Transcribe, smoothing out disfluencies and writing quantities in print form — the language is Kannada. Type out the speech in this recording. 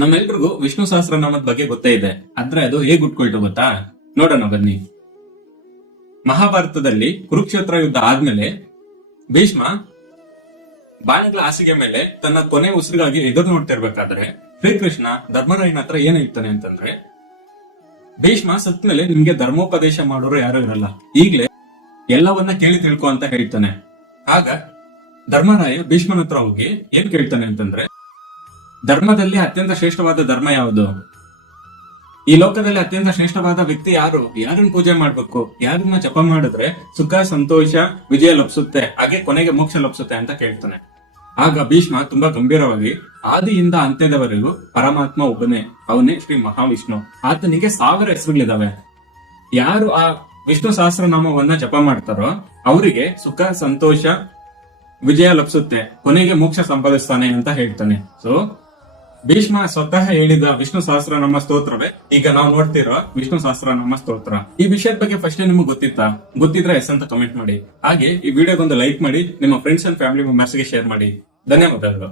ನಮ್ಮೆಲ್ರಿಗೂ ವಿಷ್ಣು ಸಹಸ್ರನಾಮದ ಬಗ್ಗೆ ಗೊತ್ತೇ ಇದೆ. ಆದ್ರೆ ಅದು ಹೇಗ್ ಉಟ್ಕೊಳ್ತು ಗೊತ್ತಾ? ನೋಡೋಣ ಬನ್ನಿ. ಮಹಾಭಾರತದಲ್ಲಿ ಕುರುಕ್ಷೇತ್ರ ಯುದ್ಧ ಆದ್ಮೇಲೆ ಭೀಷ್ಮ ಬಾಣಗಳ ಹಾಸಿಗೆ ಮೇಲೆ ತನ್ನ ಕೊನೆ ಉಸಿರಿಗಾಗಿ ಎದುರು ನೋಡ್ತಿರ್ಬೇಕಾದ್ರೆ ಶ್ರೀಕೃಷ್ಣ ಧರ್ಮರಾಯನ ಹತ್ರ ಏನ್ ಹೇಳ್ತಾನೆ ಅಂತಂದ್ರೆ, ಭೀಷ್ಮ ಸತ್ ಮೇಲೆ ನಿಮ್ಗೆ ಧರ್ಮೋಪದೇಶ ಮಾಡೋರು ಯಾರು ಇರಲ್ಲ, ಈಗ್ಲೇ ಎಲ್ಲವನ್ನ ಕೇಳಿ ತಿಳ್ಕೊ ಅಂತ ಹೇಳ್ತಾನೆ. ಆಗ ಧರ್ಮರಾಯ ಭೀಷ್ಮನ ಹತ್ರ ಹೋಗಿ ಏನ್ ಕೇಳ್ತಾನೆ ಅಂತಂದ್ರೆ, ಧರ್ಮದಲ್ಲಿ ಅತ್ಯಂತ ಶ್ರೇಷ್ಠವಾದ ಧರ್ಮ ಯಾವುದು? ಈ ಲೋಕದಲ್ಲಿ ಅತ್ಯಂತ ಶ್ರೇಷ್ಠವಾದ ವ್ಯಕ್ತಿ ಯಾರು? ಯಾರನ್ನ ಪೂಜೆ ಮಾಡ್ಬೇಕು? ಯಾರನ್ನ ಜಪ ಮಾಡಿದ್ರೆ ಸುಖ ಸಂತೋಷ ವಿಜಯ ಲಭಿಸುತ್ತೆ, ಹಾಗೆ ಕೊನೆಗೆ ಮೋಕ್ಷ ಲಭಿಸುತ್ತೆ ಅಂತ ಕೇಳ್ತಾನೆ. ಆಗ ಭೀಷ್ಮ ತುಂಬಾ ಗಂಭೀರವಾಗಿ, ಆದಿಯಿಂದ ಅಂತ್ಯದವರೆಗೂ ಪರಮಾತ್ಮ ಒಬ್ಬನೇ, ಅವನೇ ಶ್ರೀ ಮಹಾವಿಷ್ಣು. ಆತನಿಗೆ 1000 ಹೆಸರುಗಳಿದಾವೆ. ಯಾರು ಆ ವಿಷ್ಣು ಸಹಸ್ರನಾಮವನ್ನ ಜಪ ಮಾಡ್ತಾರೋ ಅವರಿಗೆ ಸುಖ ಸಂತೋಷ ವಿಜಯ ಲಭಿಸುತ್ತೆ, ಕೊನೆಗೆ ಮೋಕ್ಷ ಸಂಪಾದಿಸ್ತಾನೆ ಅಂತ ಹೇಳ್ತಾನೆ. ಸೊ ಭೀಷ್ಮ ಸ್ವತಃ ಹೇಳಿದ ವಿಷ್ಣು ಸಹಸ್ರನಾಮ ಸ್ತೋತ್ರವೇ ಈಗ ನಾವು ನೋಡ್ತಿರೋ ವಿಷ್ಣು ಸಹಸ್ರನಾಮ ಸ್ತೋತ್ರ. ಈ ವಿಷಯದ ಬಗ್ಗೆ ಫಸ್ಟ್ ನಿಮ್ಗೆ ಗೊತ್ತಿತ್ತಾ? ಗೊತ್ತಿದ್ರೆ ಎಸ್ ಅಂತ ಕಮೆಂಟ್ ಮಾಡಿ. ಹಾಗೆ ಈ ವಿಡಿಯೋಗೊಂದು ಲೈಕ್ ಮಾಡಿ, ನಿಮ್ಮ ಫ್ರೆಂಡ್ಸ್ ಅಂಡ್ ಫ್ಯಾಮಿಲಿ ಮೆಂಬರ್ಸ್ ಗೆ ಶೇರ್ ಮಾಡಿ. ಧನ್ಯವಾದಗಳು.